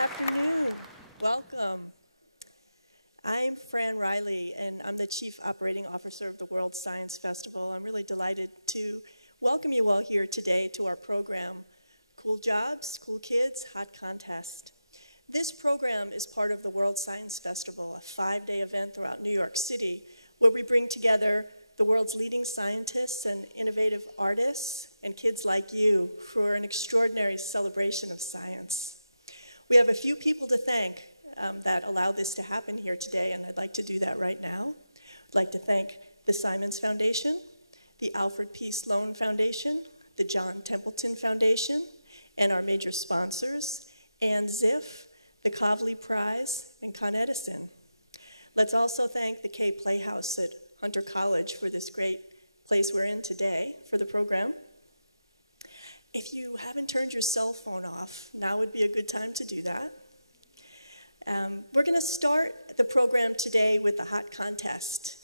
afternoon. Welcome. I'm Fran Riley, and I'm the Chief Operating Officer of the World Science Festival. I'm really delighted to welcome you all here today to our program, Cool Jobs, Cool Kids, Hot Contest. This program is part of the World Science Festival, a 5-day event throughout New York City, where we bring together the world's leading scientists and innovative artists and kids like you for an extraordinary celebration of science. We have a few people to thank that allowed this to happen here today, and I'd like to do that right now. I'd like to thank the Simons Foundation, the Alfred P. Sloan Foundation, the John Templeton Foundation, and our major sponsors, and ZIF, the Kavli Prize, and Con Edison. Let's also thank the Kay Playhouse at Hunter College for this great place we're in today for the program. If you haven't turned your cell phone off, now would be a good time to do that. We're going to start the program today with the hot contest,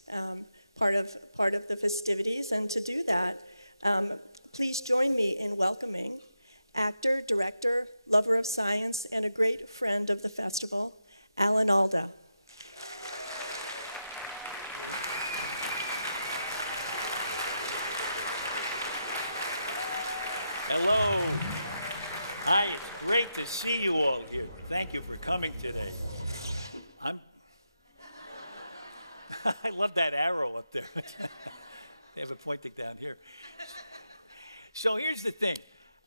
part of the festivities. And to do that, please join me in welcoming actor, director, lover of science, and a great friend of the festival, Alan Alda. Hello. Hi, it's great to see you all here. Thank you for coming today. I love that arrow up there. They have it pointing down here. So here's the thing.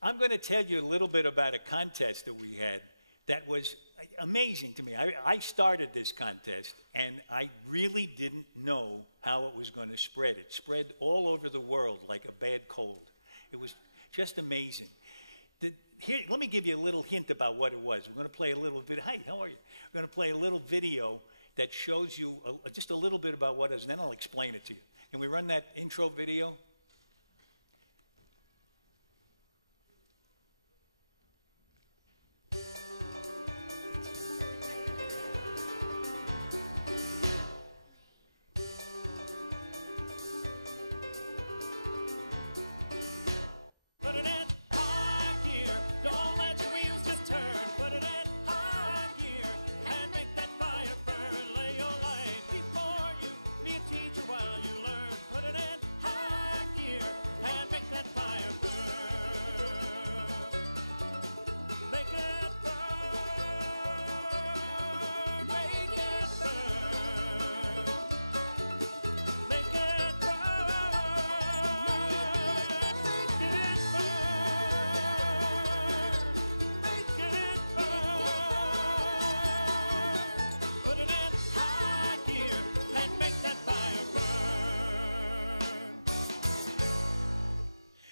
I'm going to tell you a little bit about a contest that we had that was amazing to me. I started this contest, and I really didn't know how it was going to spread. It spread all over the world like a bad cold. It was just amazing. Here, let me give you a little hint about what it was. We're going to play a little video. Hi, how are you? We're going to play a little video that shows you just a little bit about what it is, and then I'll explain it to you. Can we run that intro video?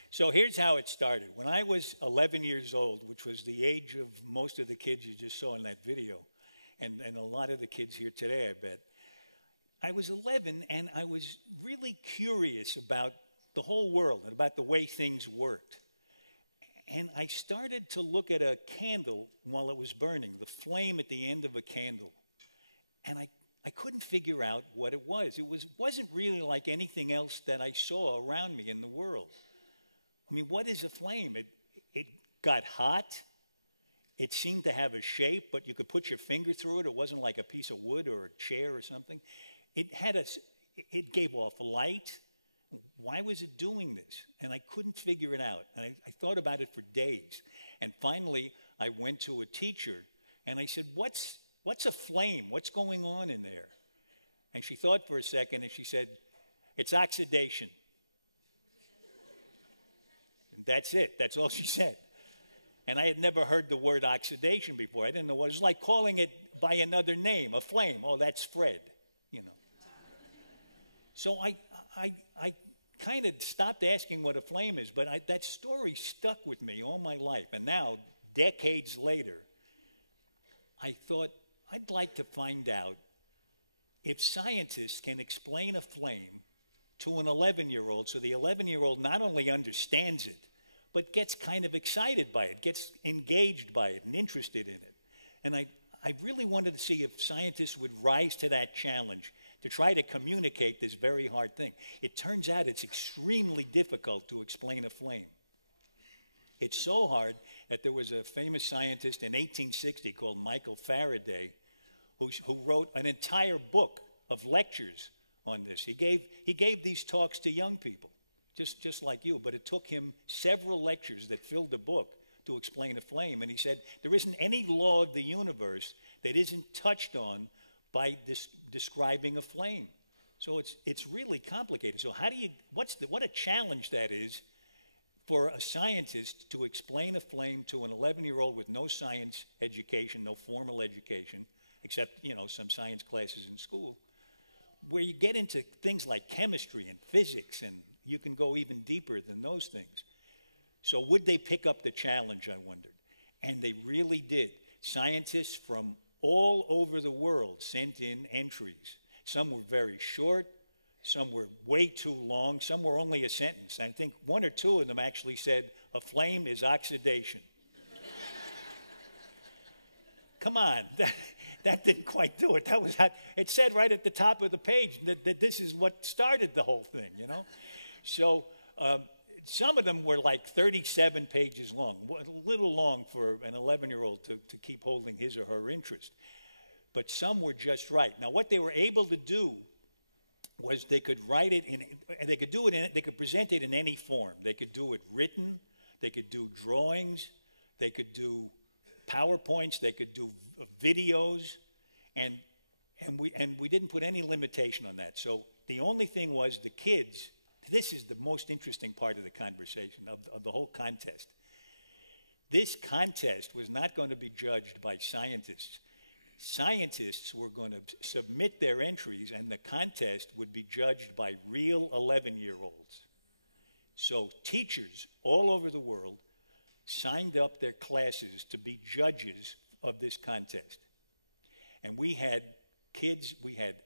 So here's how it started. When I was 11 years old, which was the age of most of the kids you just saw in that video, and a lot of the kids here today, I bet, I was 11 and I was really curious about the whole world and about the way things worked. And I started to look at a candle while it was burning, the flame at the end of a candle. And I couldn't figure out what it was. It wasn't really like anything else that I saw around me in the world. I mean, what is a flame? It got hot. It seemed to have a shape, but you could put your finger through it. It wasn't like a piece of wood or a chair or something. It gave off light. Why was it doing this? And I couldn't figure it out. And I thought about it for days. And finally, I went to a teacher, and I said, what's a flame? What's going on in there? And she thought for a second, and she said, it's oxidation. And that's it. That's all she said. And I had never heard the word oxidation before. I didn't know what it was. Like calling it by another name, a flame. Oh, that's Fred, you know. So I kind of stopped asking what a flame is, but that story stuck with me all my life. And now, decades later, I thought I'd like to find out if scientists can explain a flame to an 11-year-old, so the 11-year-old not only understands it, but gets kind of excited by it, gets engaged by it and interested in it. And I really wanted to see if scientists would rise to that challenge to try to communicate this very hard thing. It turns out it's extremely difficult to explain a flame. It's so hard that there was a famous scientist in 1860 called Michael Faraday who wrote an entire book of lectures on this. He gave these talks to young people, just like you, but it took him several lectures that filled the book to explain a flame. And he said, there isn't any law of the universe that isn't touched on by describing a flame. So it's really complicated. So what a challenge that is for a scientist to explain a flame to an 11-year-old with no science education, no formal education, except, some science classes in school, where you get into things like chemistry and physics, and you can go even deeper than those things. So would they pick up the challenge, I wondered? And they really did. Scientists from all over the world sent in entries. Some were very short, some were way too long, some were only a sentence. I think one or two of them actually said, a flame is oxidation. Come on, that didn't quite do it. It said right at the top of the page that this is what started the whole thing, So some of them were like 37 pages long, a little long for an 11-year-old to keep holding his or her interest. But some were just right. Now, what they were able to do was they could write it they could present it in any form. They could do it written, they could do drawings, they could do PowerPoints, they could do videos, and we didn't put any limitation on that. So the only thing was the kids. This is the most interesting part of the conversation, of the whole contest. This contest was not going to be judged by scientists. Scientists were going to submit their entries, and the contest would be judged by real 11-year-olds. So teachers all over the world signed up their classes to be judges of this contest. And we had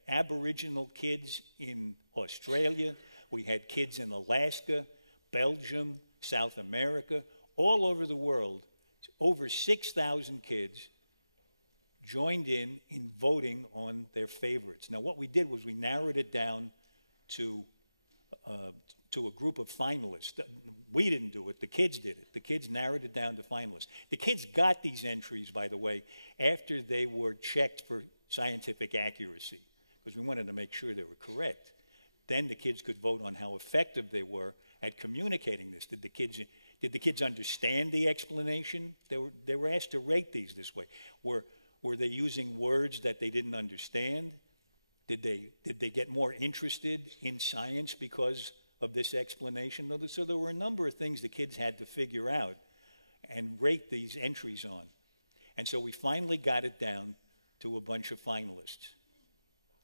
Aboriginal kids in Australia, we had kids in Alaska, Belgium, South America, all over the world. Over 6,000 kids joined in voting on their favorites. Now, what we did was we narrowed it down to a group of finalists. We didn't do it. The kids did it. The kids narrowed it down to finalists. The kids got these entries, by the way, after they were checked for scientific accuracy, because we wanted to make sure they were correct. Then the kids could vote on how effective they were at communicating this. Did the kids understand the explanation? They were asked to rate these this way. Were they using words that they didn't understand? Did they get more interested in science because of this explanation? So there were a number of things the kids had to figure out and rate these entries on. And so we finally got it down to a bunch of finalists.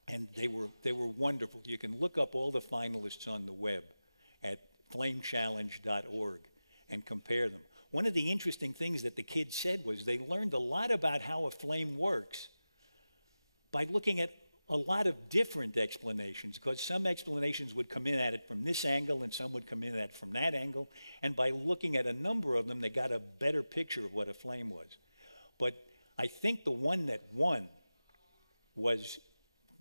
And they were wonderful. You can look up all the finalists on the web at flamechallenge.org and compare them. One of the interesting things that the kids said was they learned a lot about how a flame works by looking at a lot of different explanations, because some explanations would come in at it from this angle and some would come in at it from that angle. And by looking at a number of them, they got a better picture of what a flame was. But I think the one that won was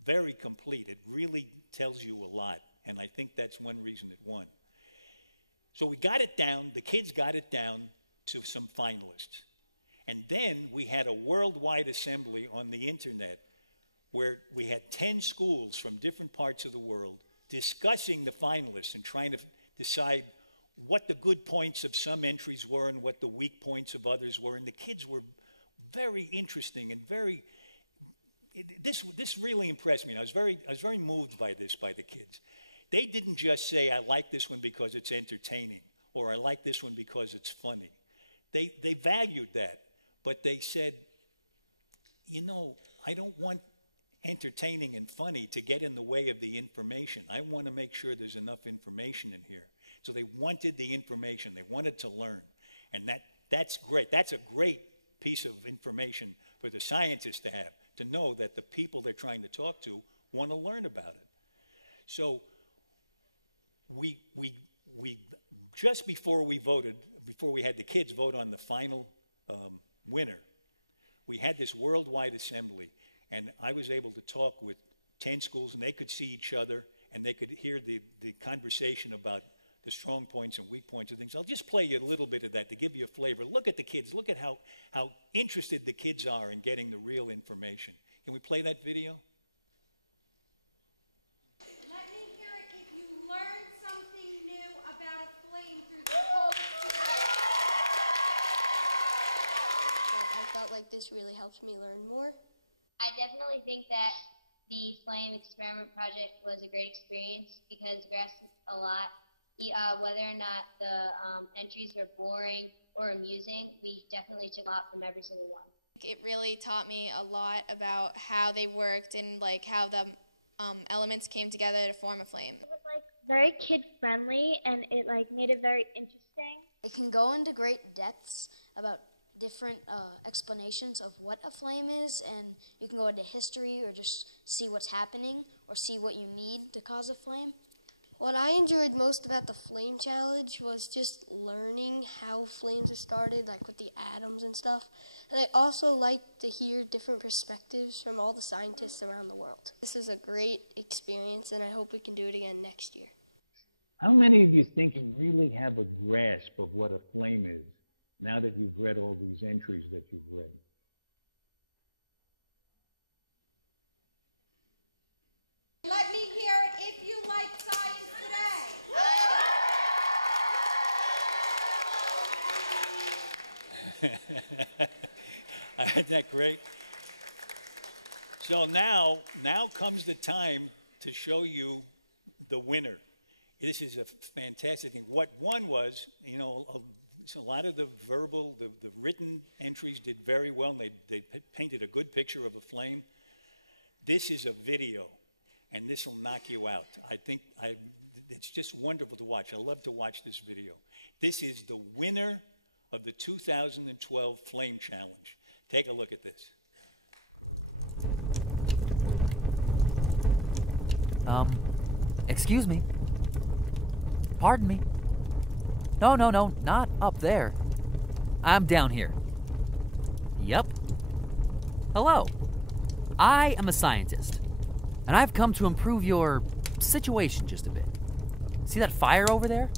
very complete. It really tells you a lot, and I think that's one reason it won. So we got it down, the kids got it down to some finalists. And then we had a worldwide assembly on the internet where we had 10 schools from different parts of the world discussing the finalists and trying to decide what the good points of some entries were and what the weak points of others were. And the kids were very interesting and this really impressed me. I was very moved by this, by the kids. They didn't just say, I like this one because it's entertaining, or I like this one because it's funny. They valued that, but they said, I don't want entertaining and funny to get in the way of the information. I want to make sure there's enough information in here. So they wanted the information. They wanted to learn. And that's great. That's a great piece of information for the scientists to have, to know that the people they're trying to talk to want to learn about it. So we just before we voted, before we had the kids vote on the final winner, we had this worldwide assembly, and I was able to talk with 10 schools, and they could see each other, and they could hear the conversation about the strong points and weak points of things. I'll just play you a little bit of that to give you a flavor. Look at the kids. Look at how interested the kids are in getting the real information. Can we play that video? Let me hear it if you learned something new about a flame through the whole experience. I felt like this really helped me learn more. I definitely think that the flame experiment project was a great experience because it grasped a lot. Whether or not the entries were boring or amusing, we definitely took a lot from every single one. It really taught me a lot about how they worked and like how the elements came together to form a flame. It was like very kid-friendly, and it like made it very interesting. It can go into great depths about different explanations of what a flame is, and you can go into history or just see what's happening or see what you need to cause a flame. What I enjoyed most about the flame challenge was just learning how flames are started, like with the atoms and stuff. And I also liked to hear different perspectives from all the scientists around the world. This was a great experience, and I hope we can do it again next year. How many of you think you really have a grasp of what a flame is now that you've read all these entries that you've read? Let me hear it if you like science today. Isn't that great? So now comes the time to show you the winner. This is a fantastic thing. What won was, you know, a lot of the verbal, the written entries did very well, and they painted a good picture of a flame. This is a video, and this will knock you out. I think it's just wonderful to watch. I love to watch this video. This is the winner of the 2012 Flame Challenge. Take a look at this. Excuse me. Pardon me. No, not up there. I'm down here. Yep. Hello. I am a scientist, and I've come to improve your situation just a bit. See that fire over there?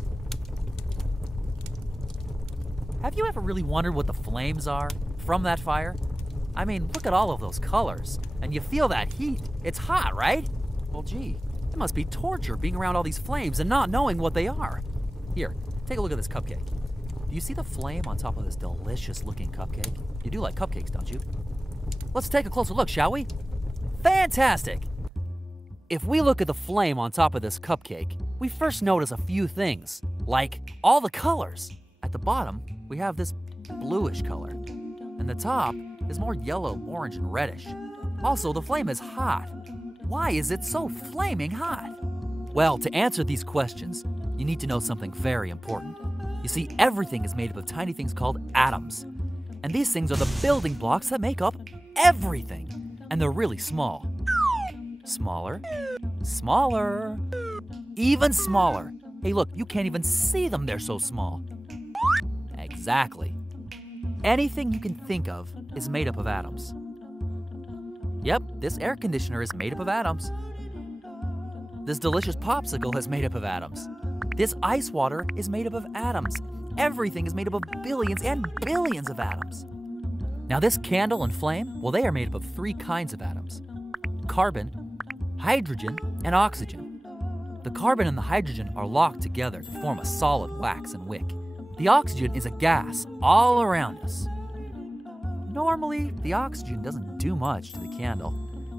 Have you ever really wondered what the flames are from that fire? I mean, look at all of those colors, and you feel that heat. It's hot, right? Well, gee, it must be torture being around all these flames and not knowing what they are. Here, take a look at this cupcake. Do you see the flame on top of this delicious-looking cupcake? You do like cupcakes, don't you? Let's take a closer look, shall we? Fantastic! If we look at the flame on top of this cupcake, we first notice a few things, like all the colors. At the bottom, we have this bluish color, and the top is more yellow, orange, and reddish. Also, the flame is hot. Why is it so flaming hot? Well, to answer these questions, you need to know something very important. You see, everything is made up of tiny things called atoms. And these things are the building blocks that make up everything. And they're really small. Smaller, smaller, even smaller. Hey, look, you can't even see them, they're so small. Exactly. Anything you can think of is made up of atoms. Yep, this air conditioner is made up of atoms. This delicious popsicle is made up of atoms. This ice water is made up of atoms. Everything is made up of billions and billions of atoms. Now this candle and flame, well, they are made up of 3 kinds of atoms: carbon, hydrogen, and oxygen. The carbon and the hydrogen are locked together to form a solid wax and wick. The oxygen is a gas all around us. Normally, the oxygen doesn't do much to the candle.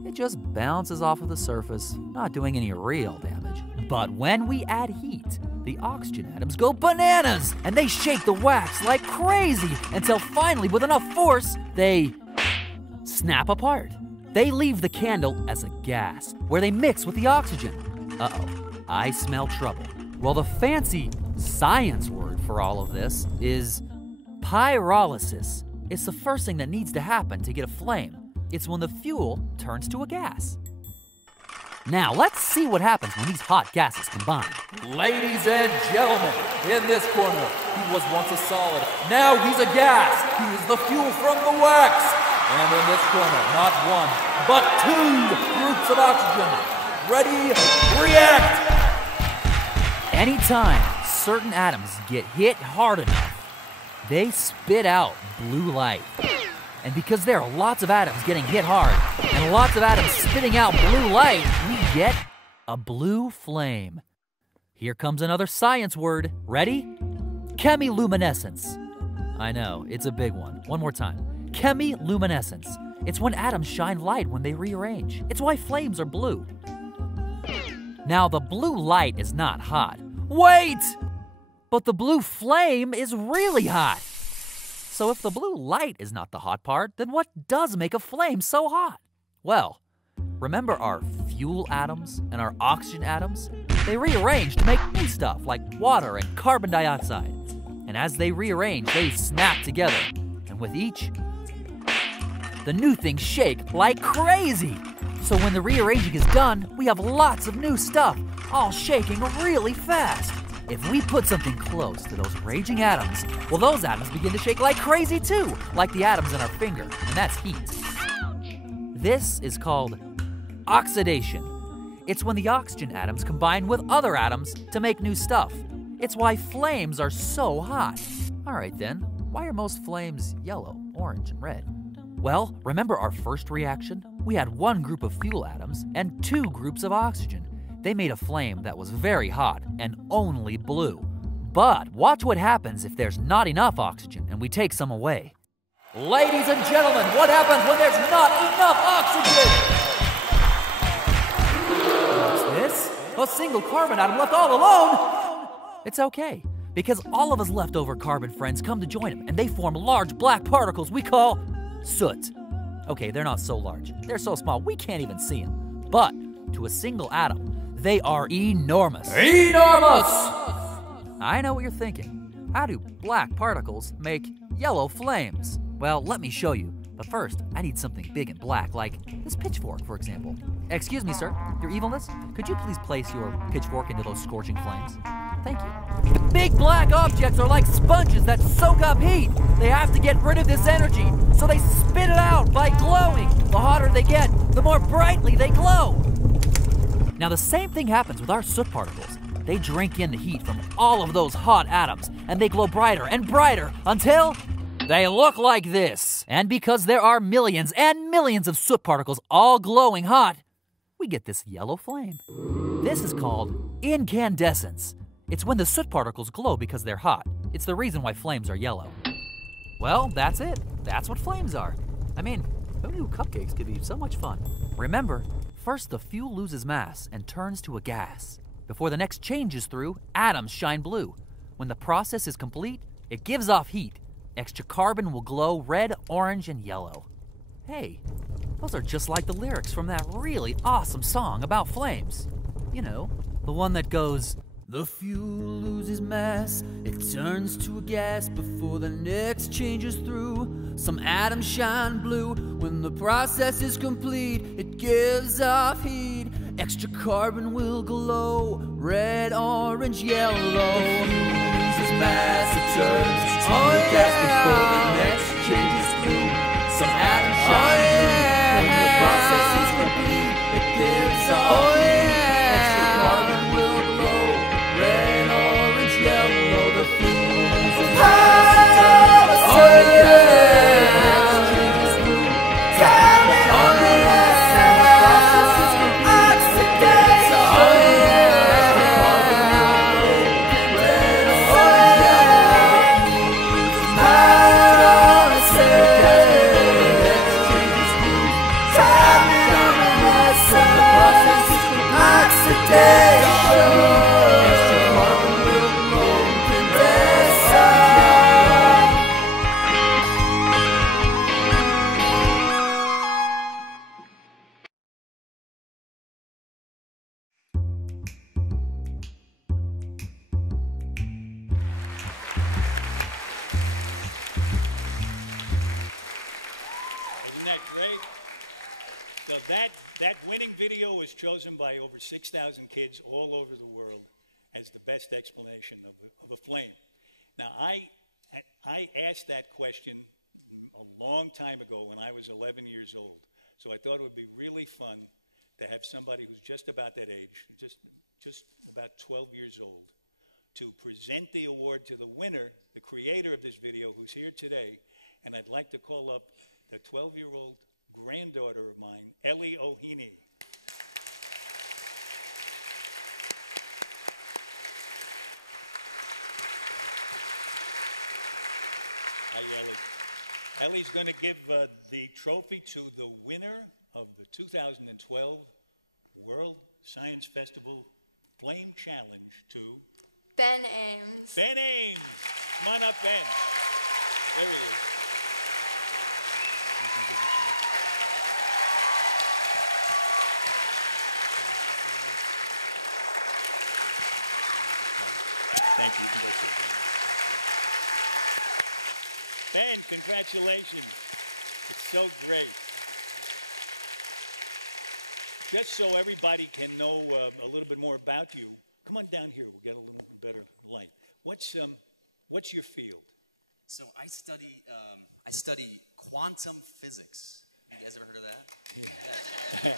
It just bounces off of the surface, not doing any real damage. But when we add heat, the oxygen atoms go bananas, and they shake the wax like crazy until finally, with enough force, they snap apart. They leave the candle as a gas, where they mix with the oxygen. Uh-oh, I smell trouble. Well, the fancy science word for all of this is pyrolysis. It's the first thing that needs to happen to get a flame. It's when the fuel turns to a gas. Now, let's see what happens when these hot gases combine. Ladies and gentlemen, in this corner, he was once a solid. Now he's a gas. He is the fuel from the wax. And in this corner, not one, but 2 groups of oxygen. Ready, react! Anytime certain atoms get hit hard enough, they spit out blue light. And because there are lots of atoms getting hit hard and lots of atoms spitting out blue light, we get a blue flame. Here comes another science word. Ready? Chemiluminescence. I know, it's a big one. One more time. Chemiluminescence. It's when atoms shine light when they rearrange. It's why flames are blue. Now, the blue light is not hot. Wait! But the blue flame is really hot. So if the blue light is not the hot part, then what does make a flame so hot? Well, remember our fuel atoms and our oxygen atoms? They rearrange to make new stuff like water and carbon dioxide. And as they rearrange, they snap together. And with each, the new things shake like crazy. So when the rearranging is done, we have lots of new stuff, all shaking really fast. If we put something close to those raging atoms, well, those atoms begin to shake like crazy too, like the atoms in our finger, and that's heat. This is called oxidation. It's when the oxygen atoms combine with other atoms to make new stuff. It's why flames are so hot. All right then, why are most flames yellow, orange, and red? Well, remember our first reaction? We had one group of fuel atoms and two groups of oxygen. They made a flame that was very hot and only blue. But watch what happens if there's not enough oxygen and we take some away. Ladies and gentlemen, what happens when there's not enough oxygen? What's this? A single carbon atom left all alone? It's okay, because all of his leftover carbon friends come to join him and they form large black particles we call soot. Okay, they're not so large. They're so small we can't even see them. But to a single atom, they are enormous. Enormous! I know what you're thinking. How do black particles make yellow flames? Well, let me show you. But first, I need something big and black, like this pitchfork, for example. Excuse me, sir. Your evilness? Could you please place your pitchfork into those scorching flames? Thank you. Big black objects are like sponges that soak up heat. They have to get rid of this energy, so they spit it out by glowing. The hotter they get, the more brightly they glow. Now, the same thing happens with our soot particles. They drink in the heat from all of those hot atoms, and they glow brighter and brighter until they look like this. And because there are millions and millions of soot particles all glowing hot, we get this yellow flame. This is called incandescence. It's when the soot particles glow because they're hot. It's the reason why flames are yellow. Well, that's it. That's what flames are. I mean, who knew cupcakes could be so much fun? Remember, first the fuel loses mass and turns to a gas. Before the next changes through, atoms shine blue. When the process is complete, it gives off heat. Extra carbon will glow red, orange, and yellow. Hey, those are just like the lyrics from that really awesome song about flames. You know, the one that goes, "The fuel loses mass, it turns to a gas before the next changes through. Some atoms shine blue, when the process is complete, it gives off heat. Extra carbon will glow, red, orange, yellow. Loses mass, it turns to a gas before the next changes through. Some atoms shine blue, when the process is complete, it gives off heat. Extra carbon will glow, red, orange, yellow. The fuel loses mass, it turns to a gas Isn't that great? So that winning video was chosen by over 6,000 kids all over the world as the best explanation of a flame. Now, I asked that question a long time ago when I was 11 years old. So I thought it would be really fun to have somebody who's just about that age, just about 12 years old, to present the award to the winner, the creator of this video, who's here today. And I'd like to call up the 12-year-old granddaughter of mine, Ellie O'Heaney. Hi, Ellie. Ellie's going to give the trophy to the winner of the 2012 World Science Festival Flame Challenge to Ben Ames. Ben Ames. Come on up, Ben. There he is. You can give it to him. Thank you. You can go sit down. Ben, congratulations. It's so great. Just so everybody can know a little bit more about you, come on down here. We'll get a little better light. What's your field? So I study quantum physics. You guys ever heard of that? Yeah.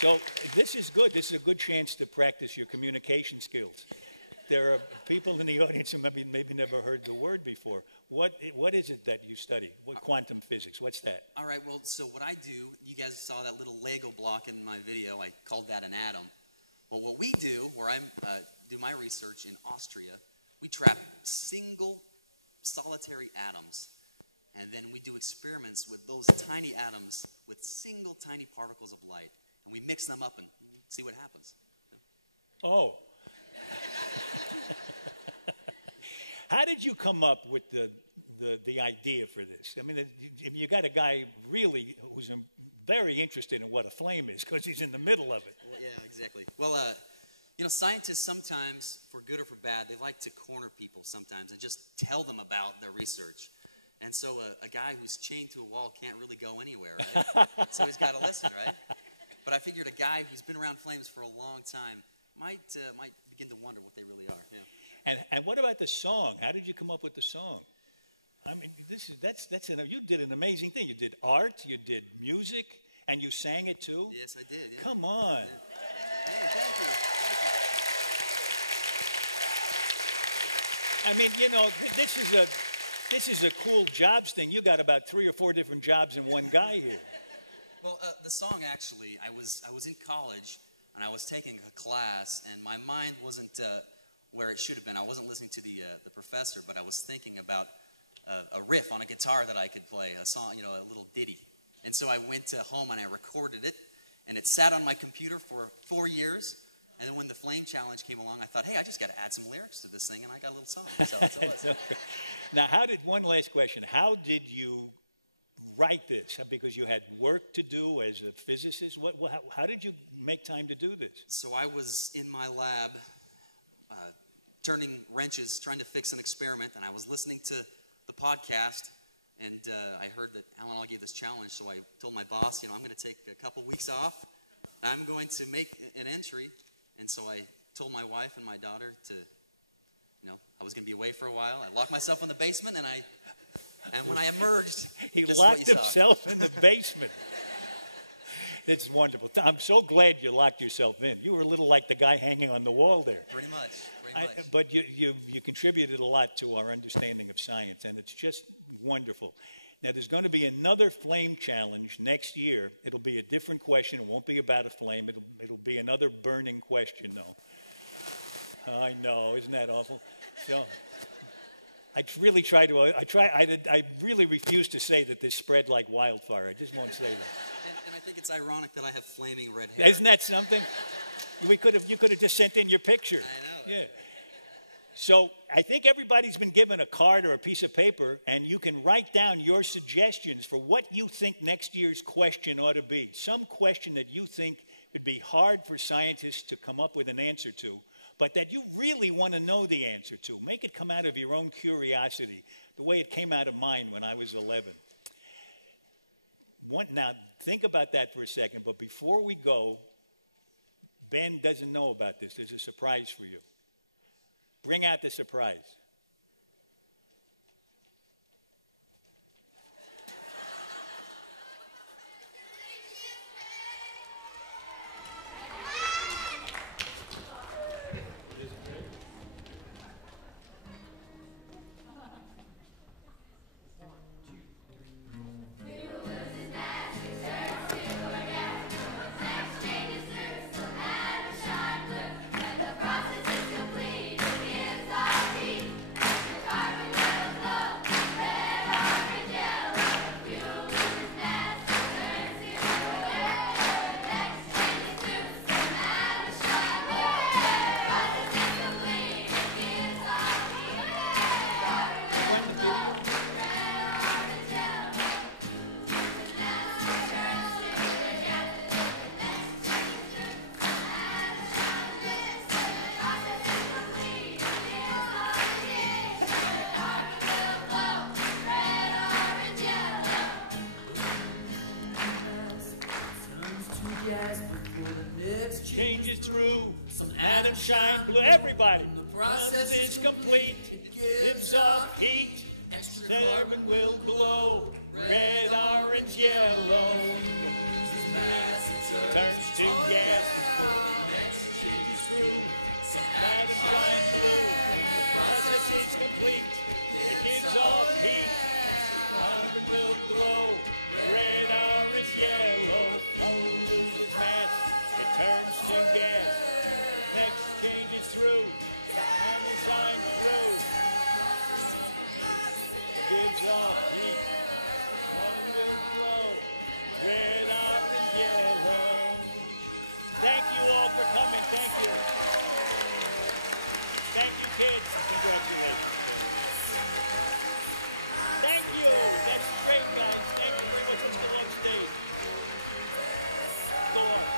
So this is good. This is a good chance to practice your communication skills. There are people in the audience who maybe never heard the word before. What is it that you study? What quantum physics? What's that? All right, well, so what I do, you guys saw that little Lego block in my video. I called that an atom. Well, what we do, where I do my research in Austria, we trap single solitary atoms, and then we do experiments with those tiny atoms with single tiny particles of light, and we mix them up and see what happens. Oh. How did you come up with the idea for this? I mean, you got a guy really who's very interested in what a flame is because he's in the middle of it. Well, yeah, exactly. Well, you know, scientists sometimes, for good or for bad, they like to corner people sometimes and just tell them about their research. And so a guy who's chained to a wall can't really go anywhere, right? So he's got to listen, right? But I figured a guy who's been around flames for a long time might begin to wonder what they really are. Yeah. And what about the song? How did you come up with the song? I mean, you did an amazing thing. You did art, you did music, and you sang it too. Yes, I did. Yeah. Come on. Yeah. Hey, thank you. I mean, you know, this is a cool jobs thing. You got about 3 or 4 different jobs in one guy here. Well, the song actually, I was in college and I was taking a class, and my mind wasn't where it should have been. I wasn't listening to the professor, but I was thinking about a riff on a guitar that I could play, a song, you know, a little ditty. And so I went home and I recorded it, and it sat on my computer for 4 years. And then when the Flame Challenge came along, I thought, hey, I just got to add some lyrics to this thing, and I got a little song. So that's all it was. Now, one last question. How did you write this? Because you had work to do as a physicist. How did you make time to do this? So I was in my lab turning wrenches, trying to fix an experiment, and I was listening to the podcast, and I heard that Alan Alda gave this challenge, so I told my boss, you know, I'm going to take a couple weeks off, and I'm going to make an entry. And so I told my wife and my daughter to, you know, I was going to be away for a while. I locked myself in the basement, and when I emerged, he locked himself in the basement. It's wonderful. I'm so glad you locked yourself in. You were a little like the guy hanging on the wall there. Pretty much. But you contributed a lot to our understanding of science, and it's just wonderful. Now, there's going to be another flame challenge next year. It'll be a different question. It won't be about a flame. It'll be another burning question, though. I know, isn't that awful? So, I really refuse to say that this spread like wildfire. I just won't say that. And I think it's ironic that I have flaming red hair. Isn't that something? You could have just sent in your picture. I know. Yeah. So I think everybody's been given a card or a piece of paper, and you can write down your suggestions for what you think next year's question ought to be. Some question that you think would be hard for scientists to come up with an answer to, but that you really want to know the answer to. Make it come out of your own curiosity, the way it came out of mine when I was 11. Now, think about that for a second, but before we go, Ben doesn't know about this. There's a surprise for you. Bring out the surprise. run the video? Changes through, some atoms shine blue. Everybody, the process is complete. It gives off heat. Extra carbon will glow. Red, orange, yellow. It turns to gas. Changes through, some atoms shine blue. The process is complete. It gives off heat. Carbon will glow. Red, orange, yellow. Color loses mass. It turns to gas. Next changes through. And it shines through. It gives off heat. One will glow. Red, orange, yellow. Thank you all for coming. Thank you. Thank you, kids. Congratulations, kids. Thank you. That's great, guys. Thank you very much. Let's go up stage. Go up.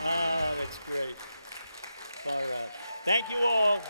Ah, that's great. Far out. Thank you all.